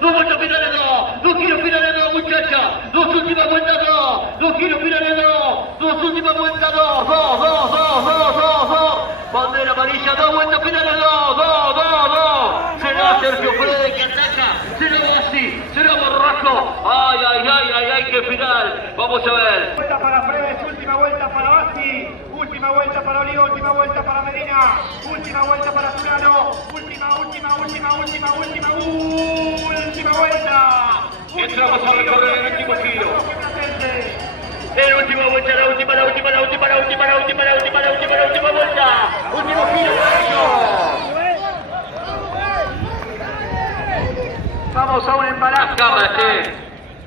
no vuelta finales dos giros finales dos, muchacha, dos últimas vueltas dos giros finales dos últimas vueltas dos, bandera amarilla, dos vueltas finales dos, será Sergio Freire que ataca, será Bossi, será Borrajo, ay, qué final, vamos a ver. Vuelta para Fredes, última vuelta para Basti, última vuelta para Olivo, última vuelta para Medina, última vuelta para Turano, última vuelta. Entramos a recorrer el último giro. En última vuelta, la última vuelta. Último giro, Vamos a un embarazo. las cámaras,